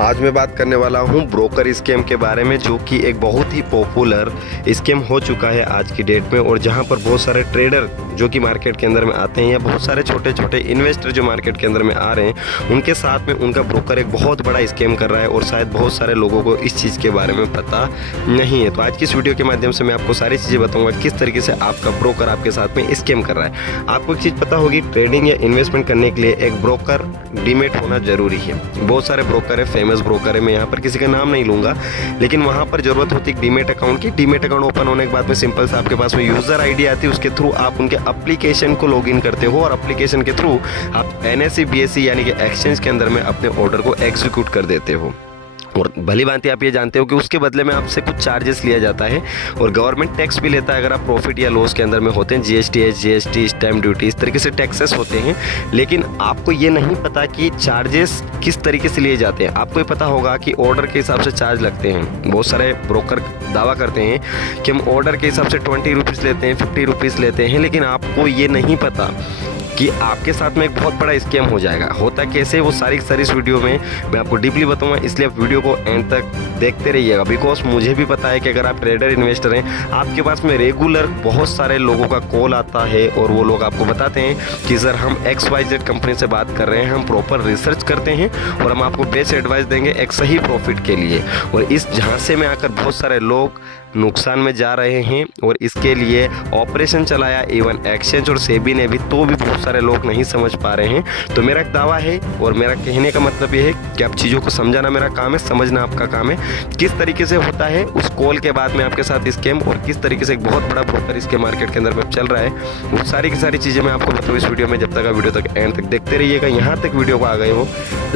आज मैं बात करने वाला हूं ब्रोकर स्कैम के बारे में, जो कि एक बहुत ही पॉपुलर स्कैम हो चुका है आज की डेट में। और जहां पर बहुत सारे ट्रेडर जो कि मार्केट के अंदर में आते हैं या बहुत सारे छोटे छोटे इन्वेस्टर जो मार्केट के अंदर में आ रहे हैं, उनके साथ में उनका ब्रोकर एक बहुत बड़ा स्कैम कर रहा है और शायद बहुत सारे लोगों को इस चीज़ के बारे में पता नहीं है। तो आज की इस वीडियो के माध्यम से मैं आपको सारी चीज़ें बताऊँगा किस तरीके से आपका ब्रोकर आपके साथ में स्कैम कर रहा है। आपको एक चीज़ पता होगी, ट्रेडिंग या इन्वेस्टमेंट करने के लिए एक ब्रोकर डीमेट होना जरूरी है। बहुत सारे ब्रोकर है, फेमस ब्रोकर है, मैं यहाँ पर किसी का नाम नहीं लूँगा, लेकिन वहाँ पर जरूरत होती है डीमेट अकाउंट की। डीमेट अकाउंट ओपन होने के बाद में सिंपल से आपके पास में यूज़र आईडी आती है, उसके थ्रू आप उनके एप्लीकेशन को लॉगिन करते हो और एप्लीकेशन के थ्रू आप NSE BSE यानी कि एक्सचेंज के अंदर में अपने ऑर्डर को एग्जीक्यूट कर देते हो। और भली भांति आप ये जानते हो कि उसके बदले में आपसे कुछ चार्जेस लिया जाता है और गवर्नमेंट टैक्स भी लेता है अगर आप प्रॉफिट या लॉस के अंदर में होते हैं। GST, SGST, स्टैम्प ड्यूटी, इस तरीके से टैक्सेस होते हैं। लेकिन आपको ये नहीं पता कि चार्जेस किस तरीके से लिए जाते हैं। आपको ये पता होगा कि ऑर्डर के हिसाब से चार्ज लगते हैं। बहुत सारे ब्रोकर दावा करते हैं कि हम ऑर्डर के हिसाब से 20 रुपीज़ लेते हैं, 50 रुपीज़ लेते हैं, लेकिन आपको ये नहीं पता कि आपके साथ में एक बहुत बड़ा स्कैम हो जाएगा। होता कैसे, वो सारी इस वीडियो में मैं आपको डीपली बताऊंगा, इसलिए आप वीडियो को एंड तक देखते रहिएगा। बिकॉज मुझे भी पता है कि अगर आप ट्रेडर इन्वेस्टर हैं, आपके पास में रेगुलर बहुत सारे लोगों का कॉल आता है और वो लोग आपको बताते हैं कि सर हम XYZ कंपनी से बात कर रहे हैं, हम प्रॉपर रिसर्च करते हैं और हम आपको बेस्ट एडवाइस देंगे एक सही प्रॉफिट के लिए। और इस झांसे में आकर बहुत सारे लोग नुकसान में जा रहे हैं और इसके लिए ऑपरेशन चलाया इवन एक्सचेंज और सेबी ने भी, तो भी बहुत सारे लोग नहीं समझ पा रहे हैं। तो मेरा एक दावा है और मेरा कहने का मतलब ये है कि आप चीज़ों को समझाना मेरा काम है, समझना आपका काम है। किस तरीके से होता है उस कॉल के बाद में आपके साथ स्कैम और किस तरीके से एक बहुत बड़ा ब्रोकर इसके मार्केट के अंदर में चल रहा है, वो सारी की सारी चीज़ें मैं आपको बताऊँ इस वीडियो में। जब तक आप वीडियो तक एंड तक देखते रहिएगा। यहाँ तक वीडियो को आ गए हो,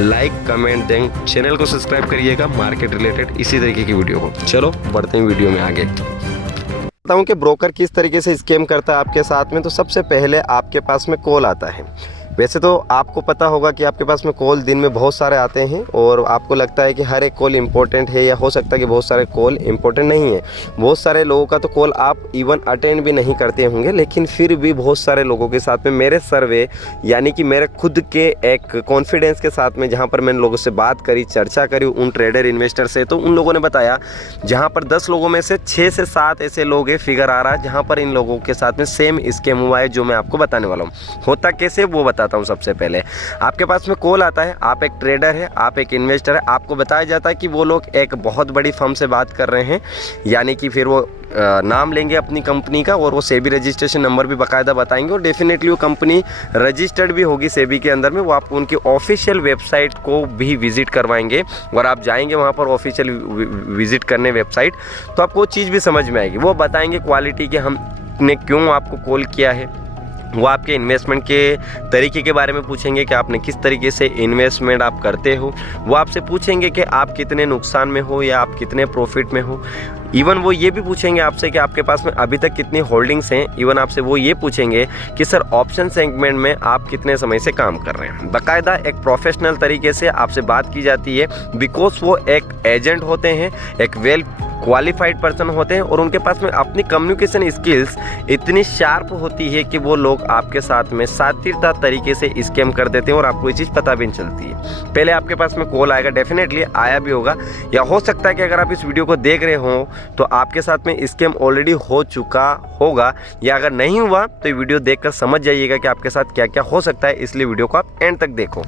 लाइक कमेंट दें, चैनल को सब्सक्राइब करिएगा मार्केट रिलेटेड इसी तरीके की वीडियो को। चलो बढ़ते हैं वीडियो में आगे। बताऊं कि ब्रोकर किस तरीके से स्कैम करता है आपके साथ में। तो सबसे पहले आपके पास में कॉल आता है। वैसे तो आपको पता होगा कि आपके पास में कॉल दिन में बहुत सारे आते हैं और आपको लगता है कि हर एक कॉल इंपॉर्टेंट है, या हो सकता है कि बहुत सारे कॉल इंपॉर्टेंट नहीं है। बहुत सारे लोगों का तो कॉल आप इवन अटेंड भी नहीं करते होंगे, लेकिन फिर भी बहुत सारे लोगों के साथ में मेरे सर्वे यानी कि मेरे खुद के एक कॉन्फिडेंस के साथ में जहाँ पर मैंने लोगों से बात करी, चर्चा करी उन ट्रेडर इन्वेस्टर से, तो उन लोगों ने बताया जहाँ पर 10 लोगों में से 6 से 7 ऐसे लोग हैं, फिगर आ रहा है जहाँ पर इन लोगों के साथ में सेम स्कैम हुआ है जो मैं आपको बताने वाला हूँ। होता कैसे वो बताता हूँ। सबसे पहले आपके पास में कॉल आता है, आप एक ट्रेडर है, आप एक इन्वेस्टर है, आपको बताया जाता है कि वो लोग एक बहुत बड़ी फर्म से बात कर रहे हैं, यानी कि फिर वो नाम लेंगे अपनी कंपनी का और वो सेबी रजिस्ट्रेशन नंबर भी बाकायदा बताएंगे और डेफिनेटली वो कंपनी रजिस्टर्ड भी होगी सेबी के अंदर में। वो आप उनकी ऑफिशियल वेबसाइट को भी विजिट करवाएंगे और आप जाएंगे वहाँ पर ऑफिशियल विजिट करने वेबसाइट, तो आपको वो चीज़ भी समझ में आएगी। वो बताएंगे क्वालिटी कि हमने क्यों आपको कॉल किया है। वो आपके इन्वेस्टमेंट के तरीके के बारे में पूछेंगे कि आपने किस तरीके से इन्वेस्टमेंट आप करते हो। वो आपसे पूछेंगे कि आप कितने नुकसान में हो या आप कितने प्रॉफिट में हो। इवन वो ये भी पूछेंगे आपसे कि आपके पास में अभी तक कितनी होल्डिंग्स हैं। इवन आपसे वो ये पूछेंगे कि सर ऑप्शन सेगमेंट में आप कितने समय से काम कर रहे हैं। बाकायदा एक प्रोफेशनल तरीके से आपसे बात की जाती है, बिकॉज वो एक एजेंट होते हैं, एक वेल क्वालिफाइड पर्सन होते हैं और उनके पास में अपनी कम्युनिकेशन स्किल्स इतनी शार्प होती है कि वो लोग आपके साथ में शातिरता तरीके से स्कैम कर देते हैं और आपको ये चीज़ पता भी नहीं चलती है। पहले आपके पास में कॉल आएगा, डेफिनेटली आया भी होगा, या हो सकता है कि अगर आप इस वीडियो को देख रहे हो तो आपके साथ में स्कैम ऑलरेडी हो चुका होगा, या अगर नहीं हुआ तो ये वीडियो देखकर समझ जाइएगा कि आपके साथ क्या क्या हो सकता है, इसलिए वीडियो को आप एंड तक देखो।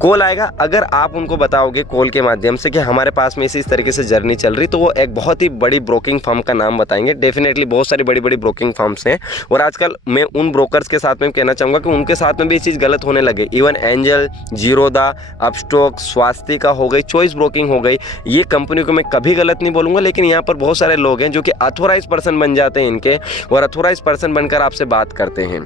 कॉल आएगा, अगर आप उनको बताओगे कॉल के माध्यम से कि हमारे पास में इस तरीके से जर्नी चल रही, तो वो एक बहुत ही बड़ी ब्रोकिंग फर्म का नाम बताएंगे। डेफिनेटली बहुत सारी बड़ी बड़ी ब्रोकिंग फर्म्स हैं और आजकल मैं उन ब्रोकर्स के साथ में कहना चाहूँगा कि उनके साथ में भी ये चीज़ गलत होने लगे। इवन एंजल, जीरोदा, अपस्टॉक, स्वास्तिका हो गई, चॉइस ब्रोकिंग हो गई, ये कंपनी को मैं कभी गलत नहीं बोलूँगा, लेकिन यहाँ पर बहुत सारे लोग हैं जो कि अथोराइज पर्सन बन जाते हैं इनके और अथोराइज पर्सन बनकर आपसे बात करते हैं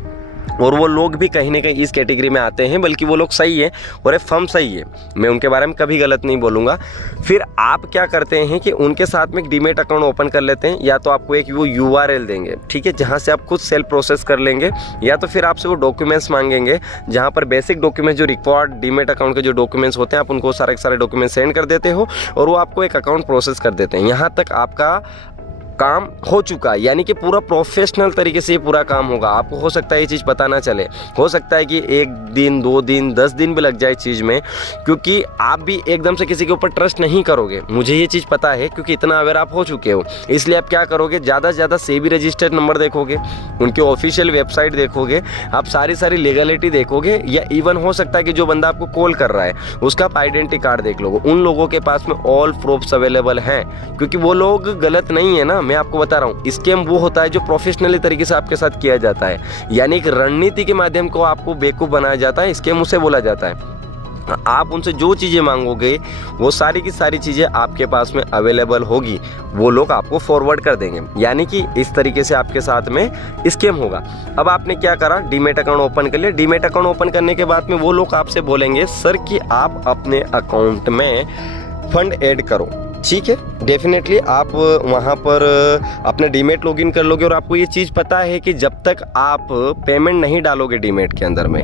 और वो लोग भी कहीं ना कहीं इस कैटेगरी में आते हैं, बल्कि वो लोग सही है और ये फर्म सही है, मैं उनके बारे में कभी गलत नहीं बोलूँगा। फिर आप क्या करते हैं कि उनके साथ में एक डीमेट अकाउंट ओपन कर लेते हैं, या तो आपको एक वो URL देंगे, ठीक है, जहाँ से आप खुद सेल्फ प्रोसेस कर लेंगे, या तो फिर आपसे वो डॉक्यूमेंट्स मांगेंगे, जहाँ पर बेसिक डॉक्यूमेंट्स जो रिक्वायर्ड डीमेट अकाउंट के जो डॉक्यूमेंट्स होते हैं आप उनको सारे डॉक्यूमेंट्स सेंड कर देते हो और वो आपको एक अकाउंट प्रोसेस कर देते हैं। यहाँ तक आपका काम हो चुका है, यानी कि पूरा प्रोफेशनल तरीके से ये पूरा काम होगा। आपको हो सकता है ये चीज़ पता ना चले, हो सकता है कि 1 दिन 2 दिन 10 दिन भी लग जाए चीज़ में, क्योंकि आप भी एकदम से किसी के ऊपर ट्रस्ट नहीं करोगे। मुझे ये चीज़ पता है क्योंकि इतना अवेयर आप हो चुके हो। इसलिए आप क्या करोगे, ज़्यादा से ज़्यादा सेबी रजिस्टर्ड नंबर देखोगे, उनके ऑफिशियल वेबसाइट देखोगे, आप सारी लीगलिटी देखोगे, या इवन हो सकता है कि जो बंदा आपको कॉल कर रहा है उसका आप आइडेंटिटी कार्ड देख लोगे। उन लोगों के पास में ऑल प्रूफ्स अवेलेबल हैं, क्योंकि वो लोग गलत नहीं है ना। मैं आपको बता रहा हूँ, स्कैम वो होता है जो प्रोफेशनली तरीके से आपके साथ किया जाता है, यानी एक रणनीति के माध्यम को आपको बेवकूफ़ बनाया जाता है। स्कैम उसे बोला जाता है। आप उनसे जो चीज़ें मांगोगे वो सारी की सारी चीज़ें आपके पास में अवेलेबल होगी, वो लोग आपको फॉरवर्ड कर देंगे, यानी कि इस तरीके से आपके साथ में स्कैम होगा। अब आपने क्या करा, डीमेट अकाउंट ओपन कर लिया। डीमेट अकाउंट ओपन करने के बाद में वो लोग आपसे बोलेंगे सर कि आप अपने अकाउंट में फंड ऐड करो। ठीक है, डेफिनेटली आप वहाँ पर अपना डीमेट लॉगिन कर लोगे, और आपको ये चीज़ पता है कि जब तक आप पेमेंट नहीं डालोगे डीमेट के अंदर में,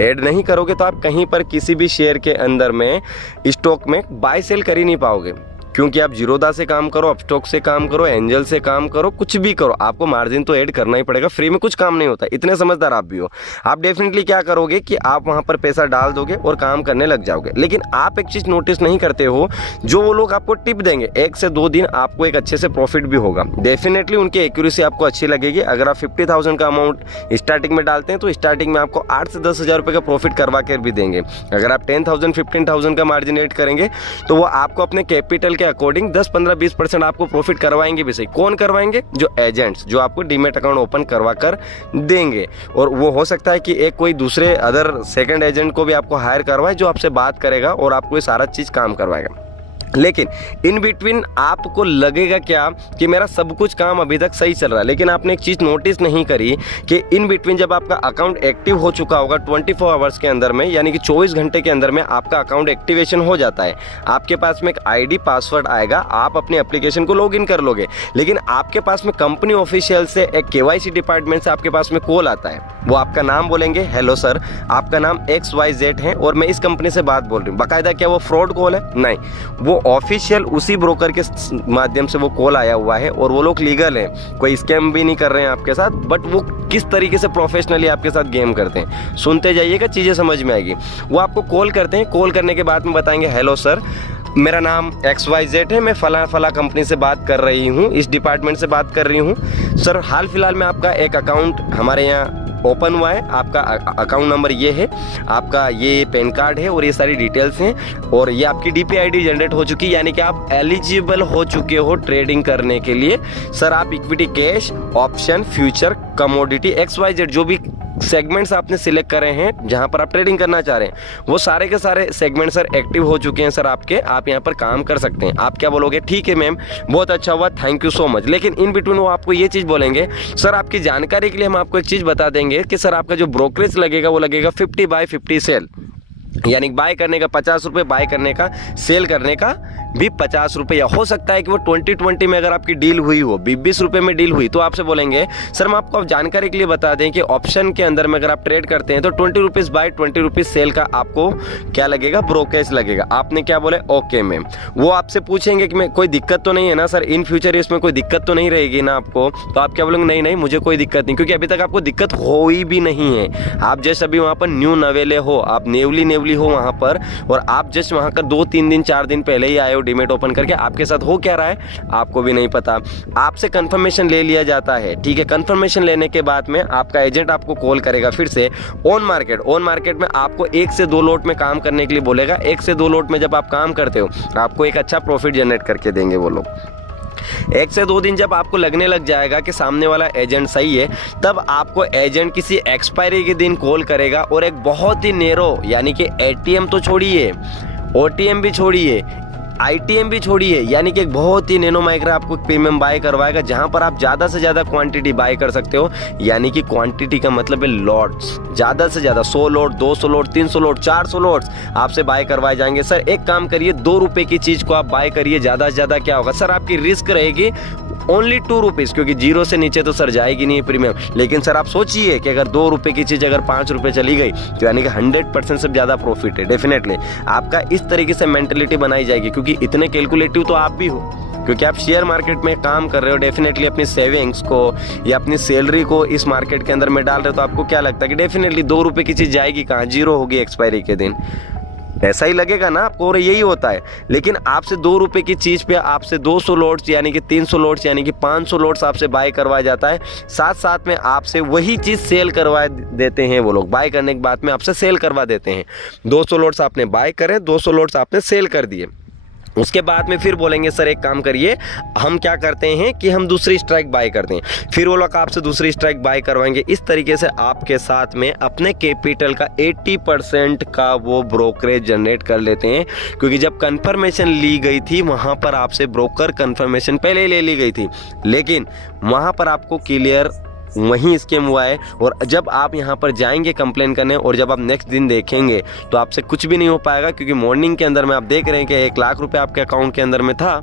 ऐड नहीं करोगे, तो आप कहीं पर किसी भी शेयर के अंदर में स्टॉक में बाय सेल कर ही नहीं पाओगे। क्योंकि आप जीरोधा से काम करो, अपस्टॉक से काम करो, एंजल से काम करो, कुछ भी करो, आपको मार्जिन तो ऐड करना ही पड़ेगा। फ्री में कुछ काम नहीं होता, इतने समझदार आप भी हो। आप डेफिनेटली क्या करोगे कि आप वहाँ पर पैसा डाल दोगे और काम करने लग जाओगे। लेकिन आप एक चीज़ नोटिस नहीं करते हो, जो वो लोग आपको टिप देंगे 1 से 2 दिन आपको एक अच्छे से प्रॉफिट भी होगा। डेफिनेटली उनकी एक्यूरेसी आपको अच्छी लगेगी। अगर आप 50,000 का अमाउंट स्टार्टिंग में डालते हैं तो स्टार्टिंग में आपको 8 से 10,000 रुपये का प्रॉफिट करवा कर भी देंगे। अगर आप 10,000 15,000 का मार्जिन ऐड करेंगे तो वो आपको अपने कैपिटल के अकॉर्डिंग 10, 15, 20% आपको प्रॉफिट करवाएंगे भी सही। कौन करवाएंगे? जो एजेंट्स, जो आपको डीमेट अकाउंट ओपन करवा कर देंगे। और वो हो सकता है कि एक कोई दूसरे अदर सेकंड एजेंट को भी आपको हायर करवाए, जो आपसे बात करेगा और आपको ये सारा चीज़ काम करवाएगा। लेकिन इन बिटवीन आपको लगेगा क्या कि मेरा सब कुछ काम अभी तक सही चल रहा है, लेकिन आपने एक चीज़ नोटिस नहीं करी कि इन बिटवीन जब आपका अकाउंट एक्टिव हो चुका होगा 24 आवर्स के अंदर में, यानी कि 24 घंटे के अंदर में आपका अकाउंट एक्टिवेशन हो जाता है। आपके पास में एक आईडी पासवर्ड आएगा, आप अपने एप्लीकेशन को लॉगिन कर लोगे। लेकिन आपके पास में कंपनी ऑफिशियल से एक केवाईसी डिपार्टमेंट से आपके पास में कॉल आता है। वो आपका नाम बोलेंगे, हेलो सर, आपका नाम XYZ है और मैं इस कंपनी से बात बोल रही हूँ। बाकायदा क्या वो फ्रॉड कॉल है? नहीं, वो ऑफिशियल उसी ब्रोकर के माध्यम से वो कॉल आया हुआ है और वो लोग लीगल हैं, कोई स्कैम भी नहीं कर रहे हैं आपके साथ। बट वो किस तरीके से प्रोफेशनली आपके साथ गेम करते हैं, सुनते जाइएगा, चीज़ें समझ में आएगी। वो आपको कॉल करते हैं, कॉल करने के बाद में बताएंगे, हेलो सर, मेरा नाम XYZ है, मैं फला कंपनी से बात कर रही हूँ, इस डिपार्टमेंट से बात कर रही हूँ सर। हाल फिलहाल में आपका एक अकाउंट हमारे यहाँ ओपन हुआ है, आपका अकाउंट नंबर ये है, आपका ये पैन कार्ड है और ये सारी डिटेल्स हैं, और ये आपकी DPID जनरेट हो चुकी है, यानी कि आप एलिजिबल हो चुके हो ट्रेडिंग करने के लिए। सर आप equity, cash, option, future, commodity, XYZ जो भी सेगमेंट्स आपने सिलेक्ट करे हैं जहां पर आप ट्रेडिंग करना चाह रहे हैं, वो सारे के सारे सेगमेंट सर एक्टिव हो चुके हैं सर आपके, आप यहां पर काम कर सकते हैं। आप क्या बोलोगे? ठीक है मैम, बहुत अच्छा हुआ, थैंक यू सो मच। लेकिन इन बिटवीन वो आपको ये चीज़ बोलेंगे, सर आपकी जानकारी के लिए हम आपको एक चीज़ बता देंगे कि सर आपका जो ब्रोकरेज लगेगा वो लगेगा 50 बाय 50 सेल, यानी बाय करने का 50 रुपये, बाय करने का, सेल करने का भी 50 रुपये। या हो सकता है कि वो 2020 में अगर आपकी डील हुई हो, 20 रुपये में डील हुई, तो आपसे बोलेंगे सर हम आपको जानकारी के लिए बता दें कि ऑप्शन के अंदर में अगर आप ट्रेड करते हैं तो 20 रुपीज़ बाय 20 रुपीज़ सेल का आपको क्या लगेगा? ब्रोकरेज लगेगा। आपने क्या बोले? Okay ma'am. वो आपसे पूछेंगे कि मैं कोई दिक्कत तो नहीं है ना सर, इन फ्यूचर इसमें कोई दिक्कत तो नहीं रहेगी ना आपको? तो आप क्या बोलेंगे? नहीं मुझे कोई दिक्कत नहीं, क्योंकि अभी तक आपको दिक्कत हुई भी नहीं है। आप जस्ट अभी वहाँ पर न्यू नवेले हो, आप नेवली हो वहाँ पर, और आप जस्ट वहाँ का 2-3 दिन 4 दिन पहले ही आए हो डीमेट ओपन करके। आपके साथ हो क्या रहा है आपको भी नहीं पता। आपसे कंफर्मेशन ले लिया जाता है, ठीक है। कंफर्मेशन लेने के बाद में आपका एजेंट आपको कॉल करेगा फिर से ऑन मार्केट में आपको 1 से 2 लोट में काम करने के लिए बोलेगा। 1 से 2 लोट में जब आप काम करते हो आपको एक अच्छा प्रॉफिट जनरेट करके देंगे वो लोग। 1 से 2 दिन जब आपको लगने लग जाएगा कि सामने वाला एजेंट सही है, तब आपको एजेंट किसी एक्सपायरी के दिन कॉल करेगा और एक बहुत ही नेरो, यानी कि ATM तो छोड़िए, OTM भी छोड़िए, ITM भी छोड़िए, यानी कि एक बहुत ही नैनो माइक्रो आपको प्रीमियम बाय करवाएगा, जहां पर आप ज़्यादा से ज़्यादा क्वांटिटी बाय कर सकते हो। यानी कि क्वांटिटी का मतलब है लॉट्स, ज़्यादा से ज़्यादा 100 लॉट, 200 लॉट, 300 लॉट, 400 लॉट्स आपसे बाय करवाए जाएंगे। सर एक काम करिए, 2 रुपये की चीज़ को आप बाय करिए, ज़्यादा से ज़्यादा क्या होगा सर, आपकी रिस्क रहेगी ओनली 2 रुपीज़, क्योंकि 0 से नीचे तो सर जाएगी नहीं प्रीमियम। लेकिन सर आप सोचिए कि अगर 2 रुपये की चीज़ अगर 5 रुपये चली गई तो यानी कि 100% से ज़्यादा प्रॉफिट है। डेफिनेटली आपका इस तरीके से मेंटलिटी बनाई जाएगी, क्योंकि इतने कैलकुलेटिव तो आप भी हो। क्योंकि आप शेयर मार्केट में काम कर रहे हो, डेफिनेटली अपनी सेविंग्स को या अपनी सैलरी को इस मार्केट के अंदर में डाल रहे हो, तो आपको क्या लगता है कि डेफिनेटली 2 रुपये की चीज़ जाएगी कहाँ, जीरो होगी एक्सपायरी के दिन, ऐसा ही लगेगा ना आपको, और यही होता है। लेकिन आपसे 2 रुपये की चीज़ पे आपसे 200 लॉट्स यानी कि 300 लॉट्स यानी कि 500 लॉट्स आपसे बाय करवाया जाता है, साथ साथ में आपसे वही चीज़ सेल करवा देते हैं वो लोग, बाय करने के बाद में आपसे सेल करवा देते हैं। 200 लॉट्स आपने बाय करे, 200 लॉट्स आपने सेल कर दिए, उसके बाद में फिर बोलेंगे सर एक काम करिए, हम क्या करते हैं कि हम दूसरी स्ट्राइक बाय करते हैं, फिर वो लोग आपसे दूसरी स्ट्राइक बाय करवाएंगे। इस तरीके से आपके साथ में अपने कैपिटल का 80% का वो ब्रोकरेज जनरेट कर लेते हैं, क्योंकि जब कंफर्मेशन ली गई थी वहाँ पर आपसे ब्रोकर कंफर्मेशन पहले ले ली गई थी, लेकिन वहाँ पर आपको क्लियर वहीं स्कैम हुआ है। और जब आप यहाँ पर जाएंगे कंप्लेन करने और जब आप नेक्स्ट दिन देखेंगे तो आपसे कुछ भी नहीं हो पाएगा, क्योंकि मॉर्निंग के अंदर में आप देख रहे हैं कि 1 लाख रुपए आपके अकाउंट के अंदर में था,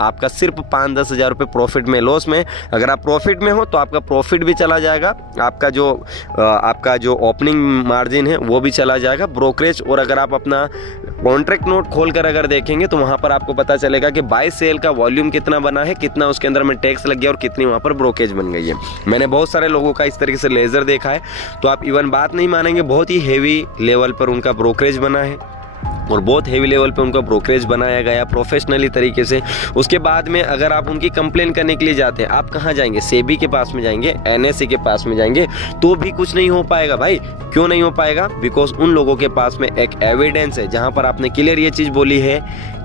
आपका सिर्फ 5-10 हज़ार रुपये प्रॉफिट में, लॉस में। अगर आप प्रॉफिट में हो तो आपका प्रॉफिट भी चला जाएगा, आपका जो ओपनिंग मार्जिन है वो भी चला जाएगा, ब्रोकरेज। और अगर आप अपना कॉन्ट्रैक्ट नोट खोलकर अगर देखेंगे तो वहाँ पर आपको पता चलेगा कि बाय सेल का वॉल्यूम कितना बना है, कितना उसके अंदर में टैक्स लग गया और कितनी वहाँ पर ब्रोकरेज बन गई है। मैंने बहुत सारे लोगों का इस तरीके से लेज़र देखा है, तो आप इवन बात नहीं मानेंगे, बहुत ही हेवी लेवल पर उनका ब्रोकरेज बना है और बहुत हेवी लेवल पे उनका ब्रोकरेज बनाया गया प्रोफेशनली तरीके से। उसके बाद में अगर आप उनकी कंप्लेन करने के लिए जाते हैं, आप कहाँ जाएंगे, सेबी के पास में जाएंगे, एनएससी के पास में जाएंगे, तो भी कुछ नहीं हो पाएगा भाई। क्यों नहीं हो पाएगा? बिकॉज उन लोगों के पास में एक एविडेंस है जहाँ पर आपने क्लियर ये चीज़ बोली है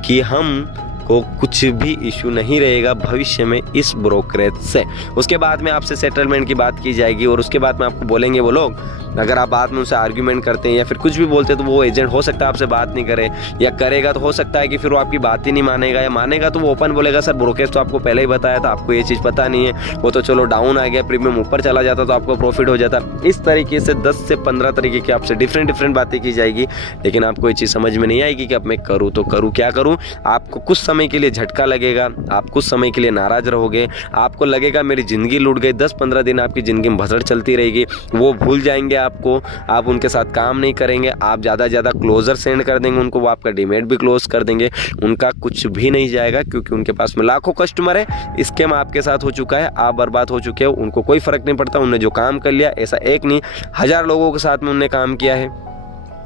कि हम को कुछ भी इशू नहीं रहेगा भविष्य में इस ब्रोकरेज से। उसके बाद में आपसे सेटलमेंट की बात की जाएगी और उसके बाद में आपको बोलेंगे वो लोग, अगर आप बाद में उनसे आर्ग्यूमेंट करते हैं या फिर कुछ भी बोलते हैं तो वो एजेंट हो सकता है आपसे बात नहीं करे, या करेगा तो हो सकता है कि फिर वो आपकी बात ही नहीं मानेगा, या मानेगा तो वो ओपन बोलेगा सर ब्रोकरेज तो आपको पहले ही बताया था, आपको ये चीज़ पता नहीं है, वो तो चलो डाउन आ गया, प्रीमियम ऊपर चला जाता तो आपको प्रॉफिट हो जाता। इस तरीके से 10 से 15 तरीके की आपसे डिफरेंट बातें की जाएगी, लेकिन आपको ये चीज़ समझ में नहीं आएगी कि अब मैं करूँ तो करूँ क्या करूँ। आपको कुछ समय के लिए झटका लगेगा, आप कुछ समय के लिए नाराज रहोगे, आपको लगेगा मेरी ज़िंदगी लूट गई, 10-15 दिन आपकी ज़िंदगी में भसड़ चलती रहेगी, वो भूल जाएंगे आपको, आप उनके साथ काम नहीं करेंगे, आप ज़्यादा क्लोजर सेंड कर देंगे उनको, वो आपका डीमेट भी क्लोज कर देंगे, उनका कुछ भी नहीं जाएगा क्योंकि उनके पास में लाखों कस्टमर है। स्कैम आपके साथ हो चुका है, आप बर्बाद हो चुके हो, उनको कोई फ़र्क नहीं पड़ता, उन्होंने जो काम कर लिया, ऐसा एक नहीं 1000 लोगों के साथ में उन्होंने काम किया है।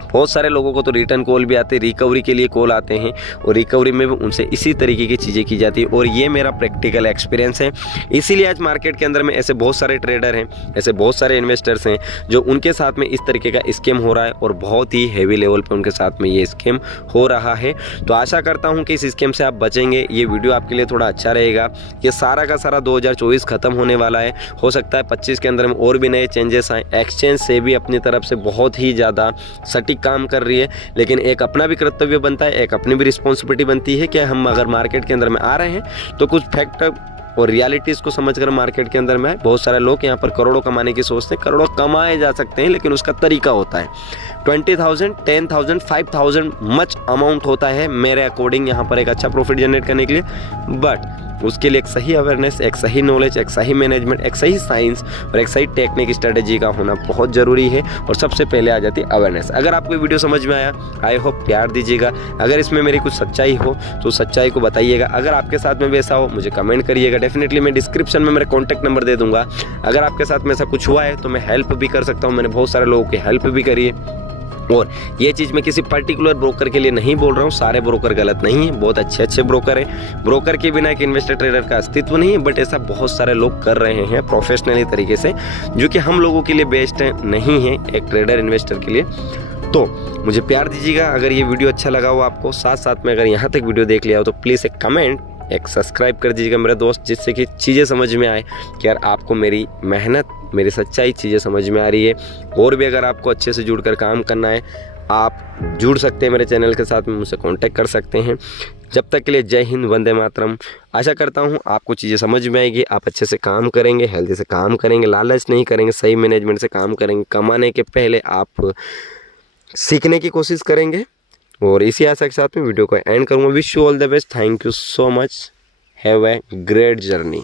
बहुत सारे लोगों को तो रिटर्न कॉल भी आते हैं, रिकवरी के लिए कॉल आते हैं और रिकवरी में भी उनसे इसी तरीके की चीज़ें की जाती है, और ये मेरा प्रैक्टिकल एक्सपीरियंस है। इसीलिए आज मार्केट के अंदर में ऐसे बहुत सारे ट्रेडर हैं, ऐसे बहुत सारे इन्वेस्टर्स हैं जो उनके साथ में इस तरीके का स्कैम हो रहा है और बहुत ही हैवी लेवल पे उनके साथ में ये स्कैम हो रहा है। तो आशा करता हूँ कि इस स्कैम से आप बचेंगे। ये वीडियो आपके लिए थोड़ा अच्छा रहेगा। ये सारा का सारा 2024 ख़त्म होने वाला है, हो सकता है 25 के अंदर में और भी नए चेंजेस आए। एक्सचेंज से भी अपनी तरफ से बहुत ही ज़्यादा सटीक काम कर रही है, लेकिन एक अपना भी कर्तव्य बनता है, एक अपनी भी रिस्पॉन्सिबिलिटी बनती है कि हम अगर मार्केट के अंदर में आ रहे हैं तो कुछ फैक्टर और रियलिटीज़ को समझकर मार्केट के अंदर में आए। बहुत सारे लोग यहाँ पर करोड़ों कमाने की सोचते हैं, करोड़ों कमाए जा सकते हैं, लेकिन उसका तरीका होता है। 20,000, 10,000, 5,000 मच अमाउंट होता है मेरे अकॉर्डिंग यहाँ पर एक अच्छा प्रॉफिट जनरेट करने के लिए, बट उसके लिए एक सही अवेयरनेस, एक सही नॉलेज, एक सही मैनेजमेंट, एक सही साइंस और एक सही टेक्निक स्ट्रेटेजी का होना बहुत ज़रूरी है। और सबसे पहले आ जाती है अवेयरनेस। अगर आपको वीडियो समझ में आया, आई होप प्यार दीजिएगा। अगर इसमें मेरी कुछ सच्चाई हो तो सच्चाई को बताइएगा। अगर आपके साथ में वैसा हो मुझे कमेंट करिएगा। डेफिनेटली मैं डिस्क्रिप्शन में मेरा कॉन्टैक्ट नंबर दे दूँगा। अगर आपके साथ में ऐसा कुछ हुआ है तो मैं हेल्प भी कर सकता हूँ। मैंने बहुत सारे लोगों की हेल्प भी करी है। और ये चीज़ मैं किसी पर्टिकुलर ब्रोकर के लिए नहीं बोल रहा हूँ, सारे ब्रोकर गलत नहीं है, बहुत अच्छे ब्रोकर हैं। ब्रोकर के बिना एक इन्वेस्टर ट्रेडर का अस्तित्व नहीं है, बट ऐसा बहुत सारे लोग कर रहे हैं प्रोफेशनली तरीके से, जो कि हम लोगों के लिए बेस्ट नहीं है एक ट्रेडर इन्वेस्टर के लिए। तो मुझे प्यार दीजिएगा। अगर ये वीडियो अच्छा लगा हो आपको, साथ साथ में अगर यहाँ तक वीडियो देख लिया हो तो प्लीज़ एक कमेंट, एक सब्सक्राइब कर दीजिएगा मेरे दोस्त, जिससे कि चीज़ें समझ में आए कि यार आपको मेरी मेहनत, मेरी सच्चाई चीज़ें समझ में आ रही है। और भी अगर आपको अच्छे से जुड़कर काम करना है, आप जुड़ सकते हैं मेरे चैनल के साथ में, मुझसे कांटेक्ट कर सकते हैं। जब तक के लिए जय हिंद, वंदे मातरम। आशा करता हूँ आपको चीज़ें समझ में आएगी, आप अच्छे से काम करेंगे, हेल्दी से काम करेंगे, लालच नहीं करेंगे, सही मैनेजमेंट से काम करेंगे। कमाने के पहले आप सीखने की कोशिश करेंगे। और इसी आशा के साथ में वीडियो को एंड करूँगा। Wish you all the best. Thank you so much. Have a great journey.